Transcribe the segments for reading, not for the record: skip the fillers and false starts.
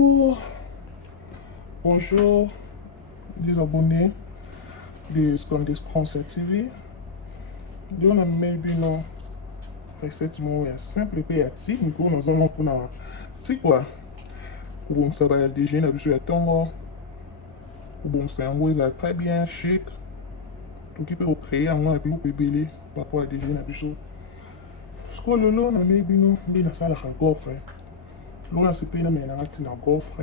Coucou, bonjour les abonnés de Scandis Concert TV. On a mis une recette simple et péatique. Nous avons pour la quoi pour ça va déjeuner avec le temps. Bon, c'est un goût très bien chic. Tout qui peut créer un mois et puis vous pouvez béler par rapport à déjeuner avec le ce que le long on a mis une salle à gaufre. L'on a séparé la mélange à gaufre.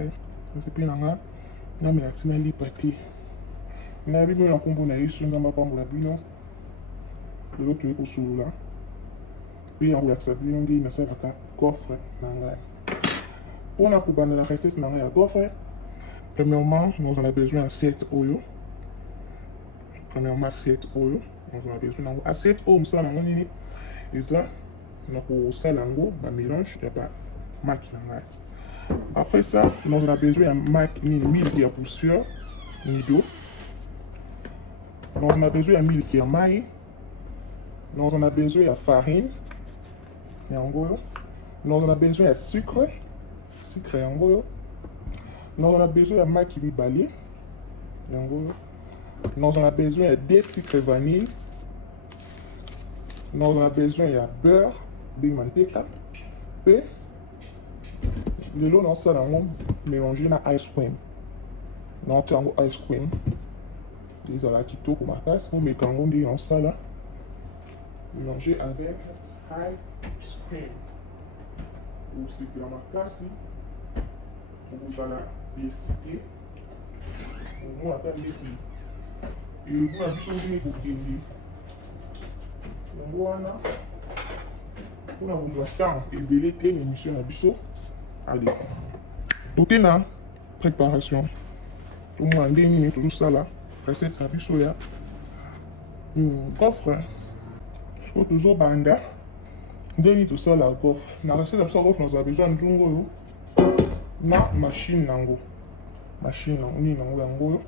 On séparé la mélange à liberté. Na bibi na kombo na yesu ngamba pambola bino lelo toye kosolola mpe ya kolakisa bino ndenge nasalaka gaufre na ngai. Mpona kobanda na recette na ngai ya gaufre, premièrement nous en avons besoin d'assiette oyo. Assiette oyo nous en avons besoin nango assiette oyo mosala nango nini eza na kosala yango bamélange ya bamaki na ngai. Après ça nous en avons besoin ya maki nini milk ya poussière nido. Nous en avons besoin de milk et maïs. Nous en avons besoin de farine. Nous en avons besoin de sucre. Nous en avons besoin de maki balé. Nous en avons besoin de sucre vanille. Nous en avons besoin de beurre, de manteca. Et le lot, nous allons mélanger na ice cream. Nous allons ice cream. Les alakito pour ma tasse, on met quand on dit en salle, mélanger avec ice cream. Ou si pour ma tasse, vous allez décider, au moins à peine l'été. Et le goût a vu changer pour qu'il y ait. Voilà. On a besoin de temps et de l'été, l'émission à Bissot. Allez. Tout est là, préparation. Tout le monde a 10 minutes, tout ça là. Recette à biso ya gaufre. Je peux toujours banda. Deni tout ça la gaufre. Na recette à gaufre nous avons besoin de jungo yo. Na machine nango. Machine nango ni nango yango yo.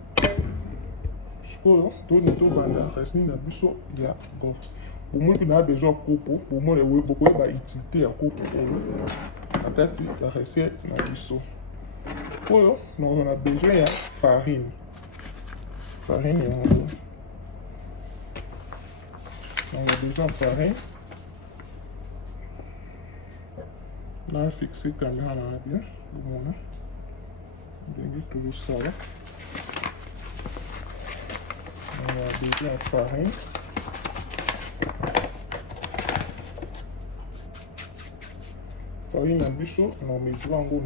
Je peux donner tout banda. Recette na biso ya gaufre. Pour moi qui a besoin de coco, pour moi les beaucoup va utilité à coco. La tête la recette na biso. Pour nous on a besoin de farine. Farine et on a besoin de farine. On a fixé la caméra là bien. On a toujours ça là. On a besoin de farine. Farine à bichot, on met ça en gros.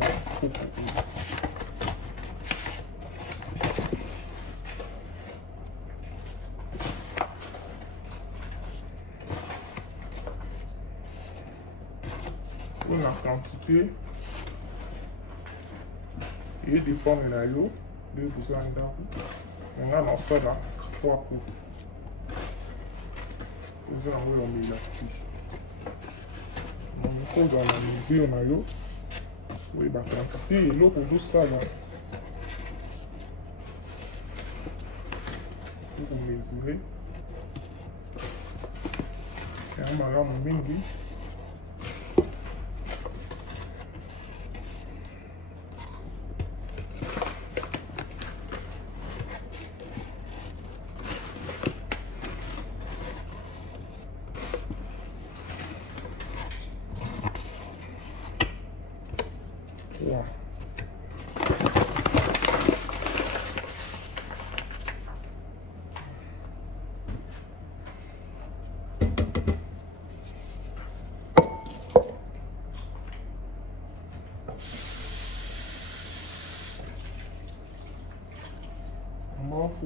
La quantité et des formes de l'eau de vous en dedans. On a dans ça là 3 coups. Vous en avez mis là-dessus. On peut dans la mesure on a l'eau. Oui, la quantité et l'eau pour tout ça là. Pour mesurer. Et on va mon mingi. Wow.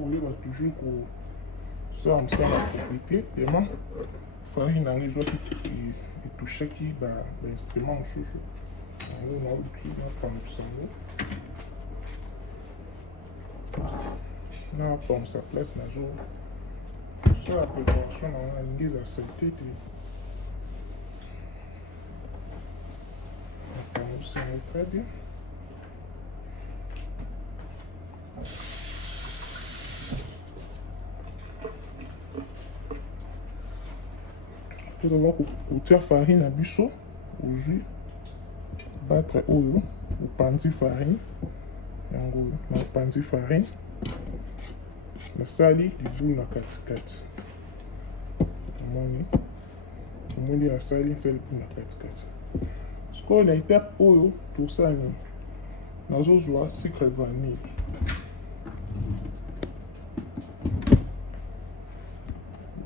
On va toujours ça on s'en va compléter et moi farine dans les autres et toucher qui l'instrument chouchou. On va prendre ça. On va prendre sa place na jour. Ça la préparation on a une guise à accepter. On va très bien. Tout d'abord, pour tirer farine à buisson, aujourd'hui, battre oyo opandi farine yango na opandi farine nasali libulu na katikati omoni nasali libulu na katikati sikoyo na etape oyo tosala nini nazozwa sucre vanille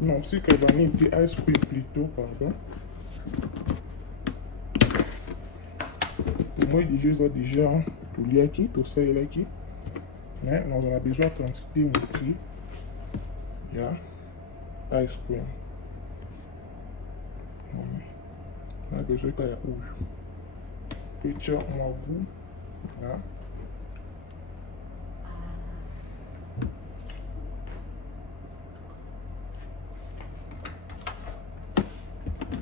non sucre vanille te ice cream plutôt pardon moi déjà toliaki tosalelaki mais on a besoin de quantité montrer ya ice cream on a besoin de rouge petit moi goût là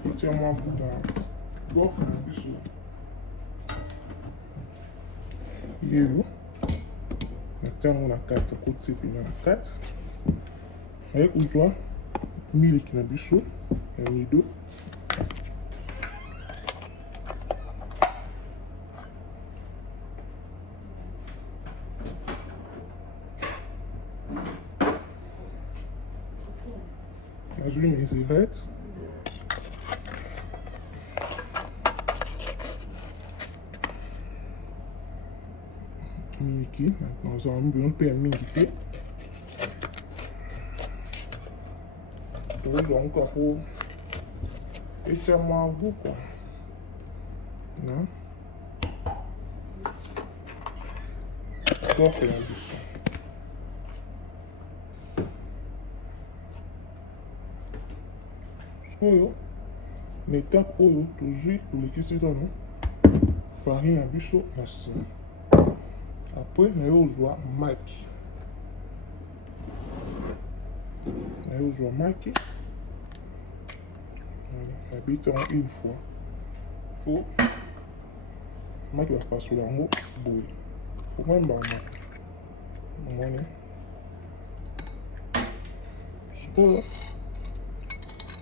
petit moi goût dans bloc na biso yo natia yango na kati akotia pena na kati aye kozwa miliki na biso ya nido nazwi mesirete miliki maintenant nous avons besoin de miliki donc encore pour et moi beaucoup non donc la bouche oyo l'étape oyo toujours tolekisi tano farine ya biso na sima après nayozwa maki nabeti yango une fois po maki bapasola yango boye fokoyembama omoni sikoyo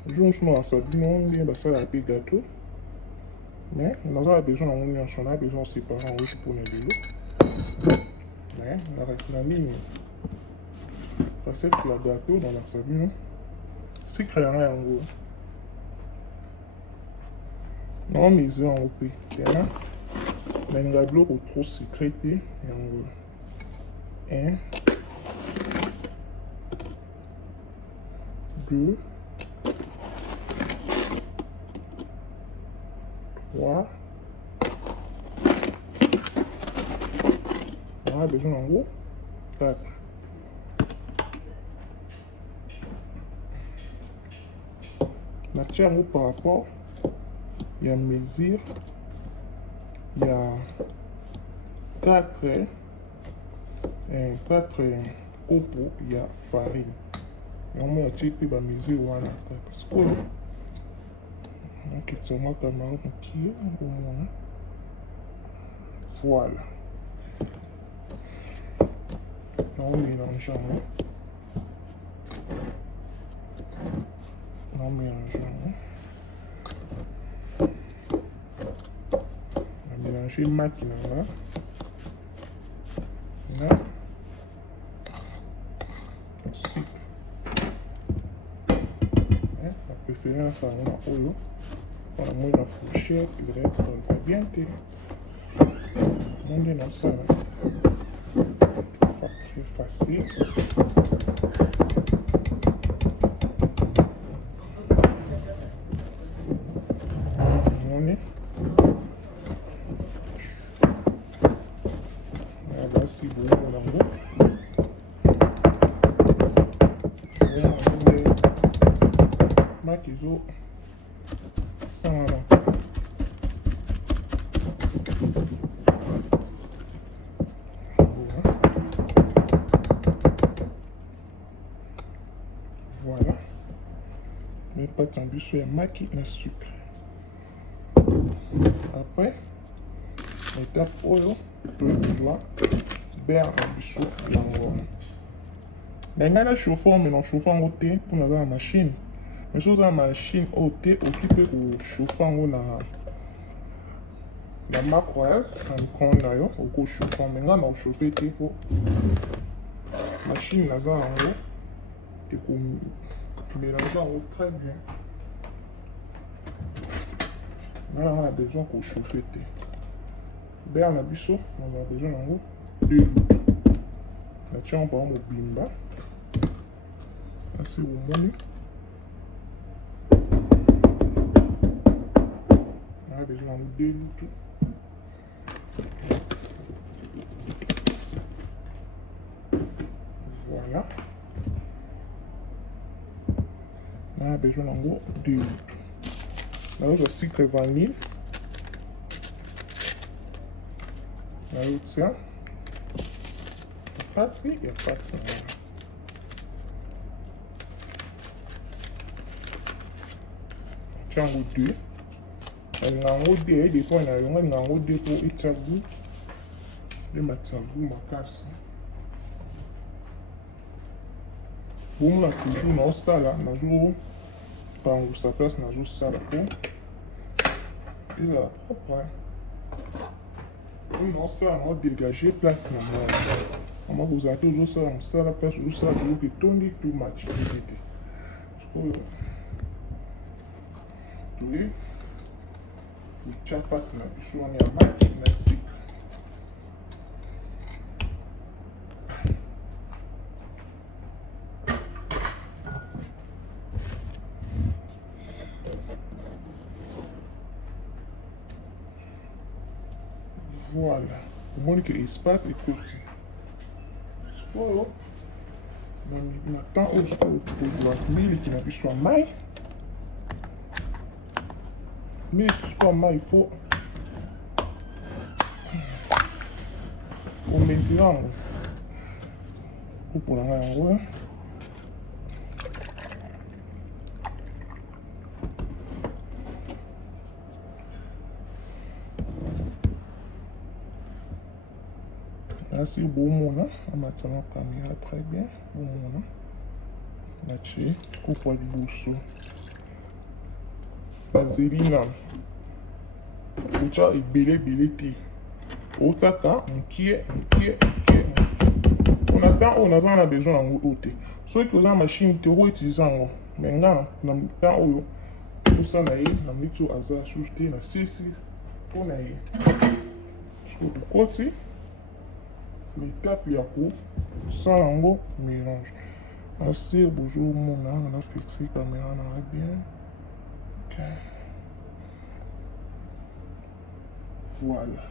jour mosusu na basabino ndenge basalaka mpe gâteau mais nazala besoin nango nyonso na besoin osépare yango eti mpona lelo mais na nini recette ya gâteau na basabino sucre yanga yango naomise yango mpe tena nalinga biloko trop sucré te yango 1 2 3 on a besoin en gros 4 natia yango par rapport ya mesure ya 4 kopo ya farine yango natie mpe bamesure wana kaka sikoyo okitisa mwa kamaro mokie omona voilà naomélange yango namélange maki nanga na sucre la préférence yango na oyo mpona moi na fourchette ezalaki bien te monde nasala très facile moni basi bomo nango maki ezo sangana voilà mais pas de biso ya maki na sucre après étape oyo toyokizwa beurre na biso yango na ngai na chauffeur mais na chauffe yango te mpona aza na machine mais soki oza na machine oyo te oki mpe kochauffe yango la microwave na micro-ondes na yo okochauffe mais nga na ochauffe te po machine naza yango ekomélange yango très bien nga nanga na besoin kochauffe te bere na biso naza besoin yango 2 litres natia yango bango mobimba asi omoni naza besoin yango 2 litres. Voilà. On a besoin d'ango 2 litres. Là, sucre vanille. Là, ça. Il y a pas de ça. Tango 2. Nango 2, il dépend na yo nango 2 pour itabu. Le matsabu makasi. Bon là toujours na osala na jour pango sa place na jour sala po. Ils a propre. On osala on dégager place na moi. On va vous attendre toujours ça on sala place toujours ça que tondi too much. Oui. Le chapat na biso on est à match na sucre. Voilà, au moins que l'espace est petit. Oh, maintenant, on va mettre qui n'a plus soit maille. Mais soit maille, il faut. On met ça pour la main. Merci bon mon on maintient la caméra très bien bon mon là-dessus coupe de bousso vaseline ucha ibele ti otaka mkie on a besoin en côté ceux qui ont la machine te réutiliser en maintenant na temps oyo tout ça na na mito aza souté na sisi pour na sur le côté l'étape ya ko sala yango mélange assez bonjour mon on a fixé caméra na bien ok voilà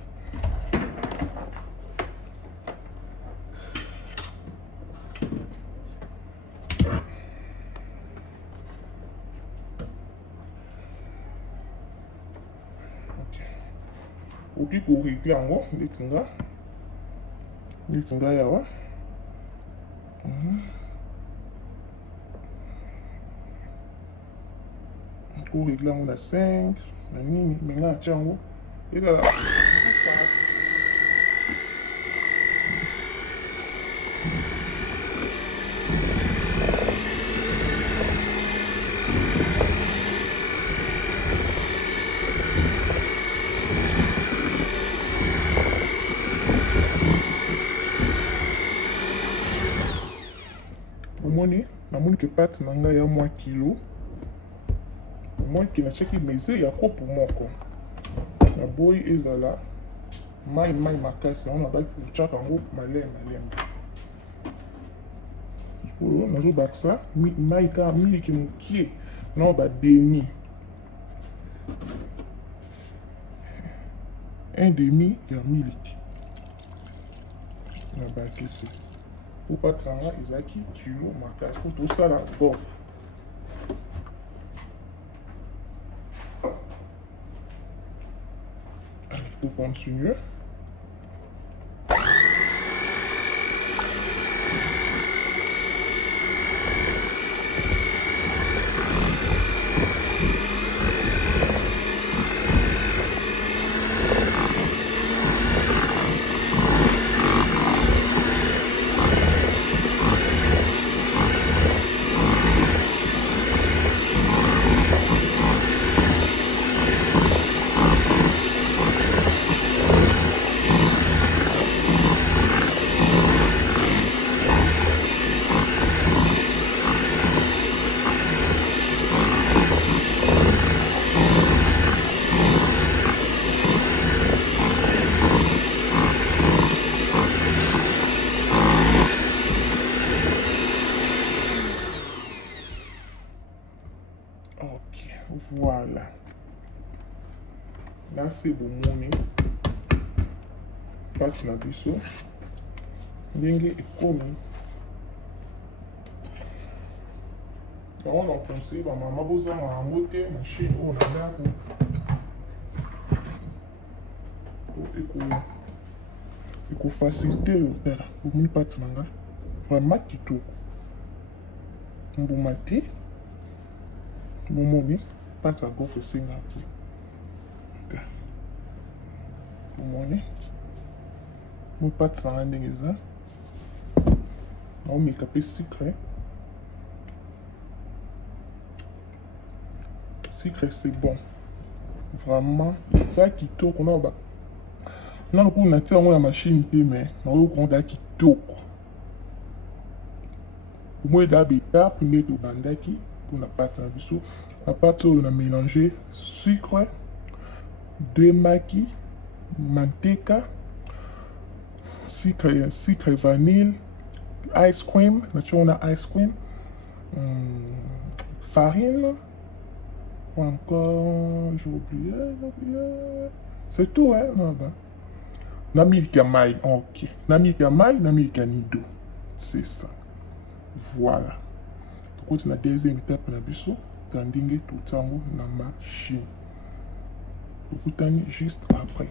ok oki ko régler yango Nitunga yawa. Pour régler on a 5. Maintenant tiango. Et là. Na moni que pâte nanga ya moins kilo moins qui na cheki meze ya kopo moko na boy ezala mai makasi on a ba ki chaka ngo malem pour na zo baksa mai ka miliki mukie na ba demi un demi ya miliki na ba kisi pour pas tsanga ezaki kilo makasi pour tout ça là gaufre pour continuer Ok, voilà. Là c'est bon money. Pâte na biso. Ndenge ekomi. On a conseillé ma maman boza ma ngote machine on a là pour faciliter le père pour une pâte nanga. Vraiment kitoko. Mbumati. Momoni pâte à gaufre Singapour. Momoni. Mon pâte ça ndenge ça. On met capé sucré. Sucré c'est bon. Vraiment ça kitoko na ba. Na ko na tia ngo na machine pe mais na ko da kitoko. Moi d'habitude pour mettre au bandaki pour la pâte à biso. La pâte on a mélangé sucre, de maki, manteca, sucre vanille, ice cream, on a ice cream, farine, ou encore, j'ai oublié. C'est tout, hein, là-bas. Na milk ya mai, ok. Na milk ya mai, na milk ya nido. C'est ça. Voilà. Donc, on a deuxième étape na biso, tandingue tout tango na machine. Donc, juste après.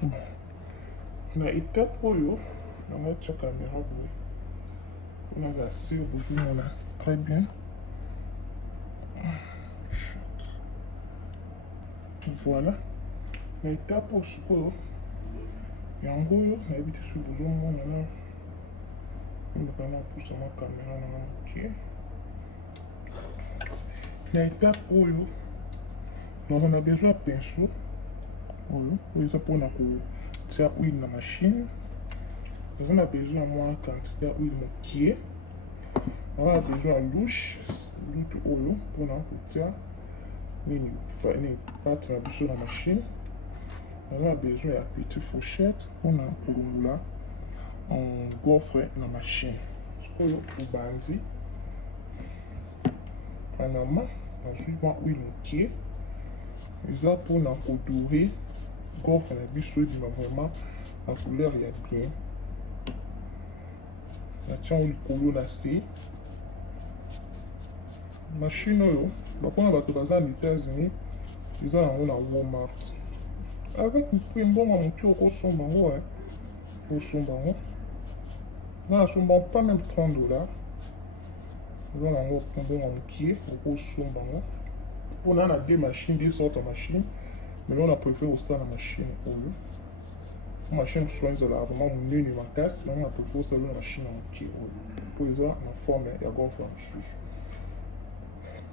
Bon. Na étape oyo, on a la caméra boy. On a assez besoin, on a très bien. Voilà. Na étape au sikoyo. Yango yo, na habité sur besoin mon na. On va pas pousser ma caméra na ok. Na étape oyo, on a besoin de pinceau. Oui, ça pour tirer l'huile dans la machine. On a besoin de moins quantité d'huile moquée. On a besoin de louche, l'huile oil pour tirer une pâte dans la machine. On a besoin de petite fourchette pour l'oula en gaufre dans la machine. Pour bandi. Premièrement, ensuite on huile moquée. Ils ont pour dorer gaufre na biso vraiment la couleur est bien. La tiens likolo na se machine oyo bakona bato baza na États-Unis eza yango na Walmart avec prix mbongo moke okosomba yango okosomba yango na somba pas même $30 eza yango mbongo moke okosomba yango mpona na deux machines deux sortes de machines mais on a préféré osala na machine oyo machine soin ezala vraiment monene makasi on a préféré osala na machine ya moke oyo po eza na forme ya gaufre mosusu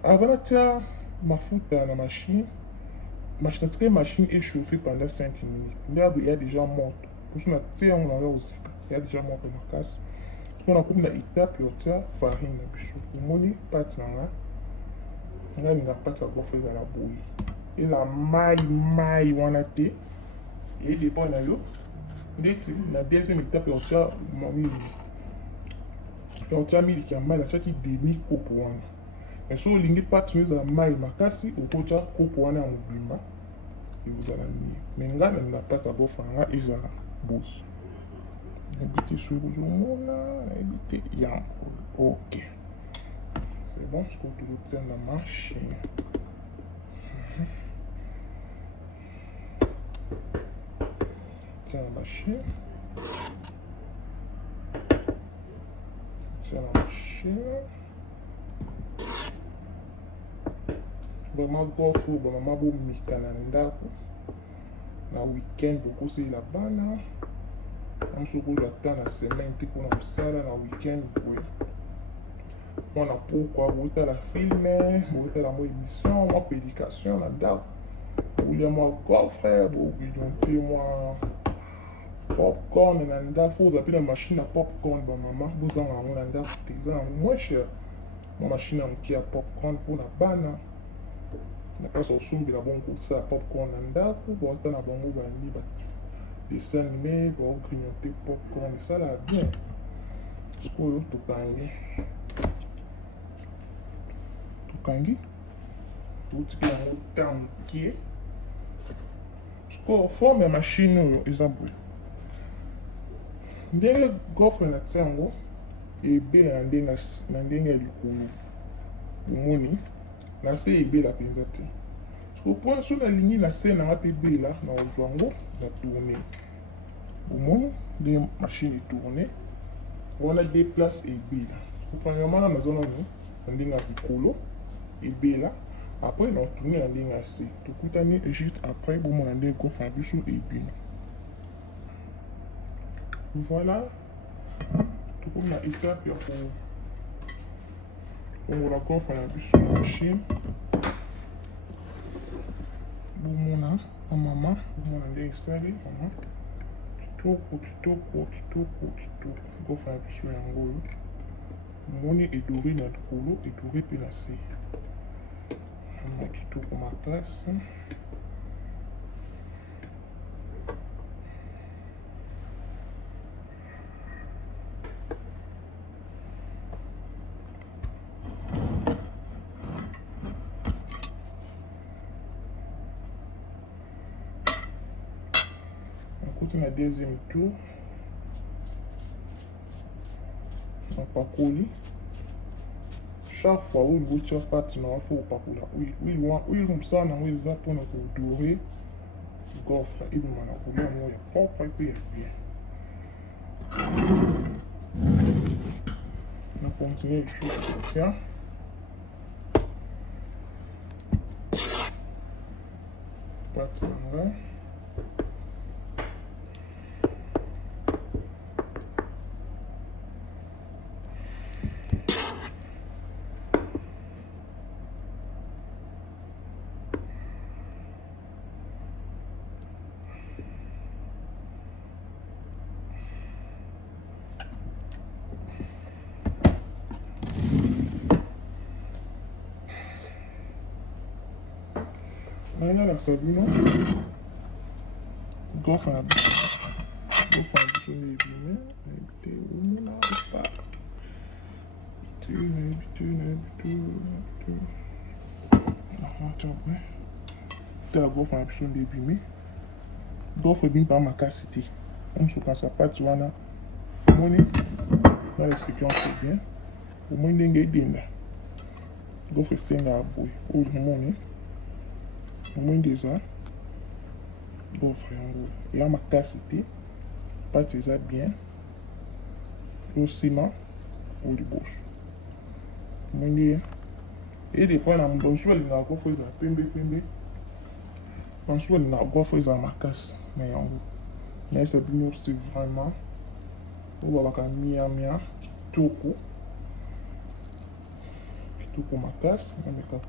avant natia mafuta na machine machine échauffée pendant 5 minutes il y a déjà morte pour ça natia yango na ozika il y a déjà morte makasi on a comme na étape yotia farine na biso omoni pâte nanga ngalinga pâte ya gaufre ezala boye eza mai wana te et dépend na yo ndeti na deuxième étape yotia miliki ya mai natiaki demi kopo wana mais so olingi pâte no ezala mai makasi okotia kopo wana ya mobimba ekozala mie mais ngai nalinga pâte ya gaufre nanga ezala boye nayebi te soki bozomona nayebi te yango ok c'est bon sikoyo tozotia na machine tia na machine vraiment gaufre bamama bomika na ndako na week-end bokosela bana namsoki oyo ata na semaine te mpona mosala na week-end boye mwana pokwa botala filme botala mwa émission mwa prédication na ndako bolia mwa gaufre bobilion te mwa popcorn na ndako fo oza mpe na machine ya popcorn bamama bozanga yango na ndako te eza yango moins cher mwa machine ya moke ya popcorn mpona bana na place osombela bongo kosala popcorn na ndako baota na bango bani dessin animé baogrignote popcorn esala bien sikoyo tokangi kangi toutiki yango temps mokie sikoyo forme ya machine oyo eza boye ndenge gofre natia yango ebela na ndenge ya likolo omoni na se ebela mpenza te sikoyo so nalingi na se nanga mpe ebela na kozwa yango na tourne omoni nde machine etourne wana déplace ebela premièrement nazona na ndenge ya likolo ebela après na tourne na ndenge ya se tokutani juste après bomona ndenge gofre na biso ebela voilà tokomi na étape ya kongola gofre na biso na machine bomona na mama bomona ndenge esali mama kitoko gofre na biso yango oyo omoni edori na likolo edori mpe na se mama kitoko makasi na deuxième tour na pakoli chaque fois oyo otia pati na wafo kopakola huile mosala nango eza mpona kodore gofre ebima na kolia yango ya propre mpe ya bien na continue lisusu kotia pati na ngai nalakisa bino gofre na biso na ebime nayebi te omona pa nayebi te tala gofre na biso nde ebime gofre ebimi mpa makasi te omosukanisa pati wana omoni na l'expliqué très bien omoni ndenge edenda gofre esengaka boye oyo omoni omoni eza gofre yango eya makasi te pati eza bien oyo nsima oyo liboso omoni edépend na moto mosusu alingaka gofre ezala pembe mosusu alingaka gofre ezala makasi na yango nayesa bino c'est vraiment oyo babaka miamia kitoko makasi nameka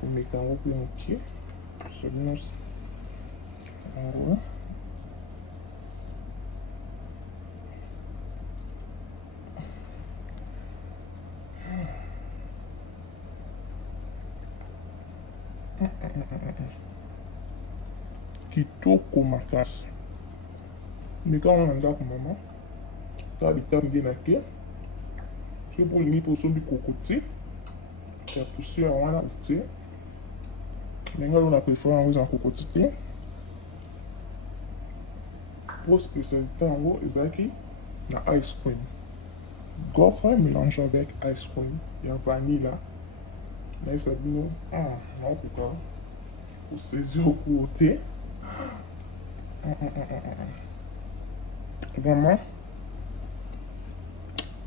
komeka yango mpe mokie sabino yango kitoko makasi meka wana na ndako mama tala bitabe nde na ke so mpo olingi mpo osombi kokoti ya poussière wana otie ndenge oyo na préfère yango eza na kokoti te po spécialité yango ezalaki na ice cream gofre mélange avec ice cream ya vanilla nayesa bino naokoka kosaisir okuo te vraiment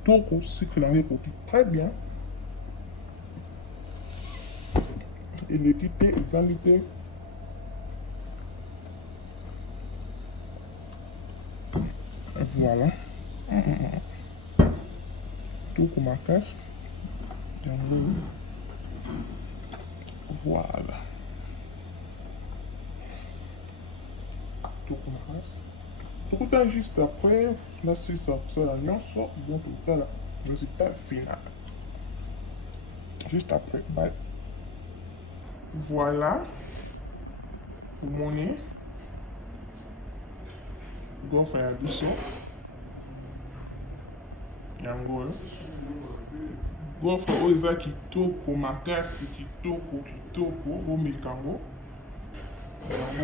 toko sucre nango ekoki très bien eleki te ezangi te voilà toko makasi yango voilà toko makasi tokutana juste après nasilisa kosala nyonso bon tokutala résultat final juste après bye. Voilà omoni gofre ya biso yango gaufre oyo eza kitoko makasi, kitoko bomeka yango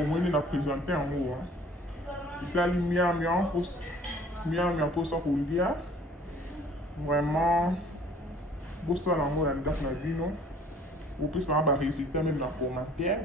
omoni na présente yango esali miamia mposa kolia. Vraiment bosala yango na ndako na bino, opesaka ba résultat même na commentaire.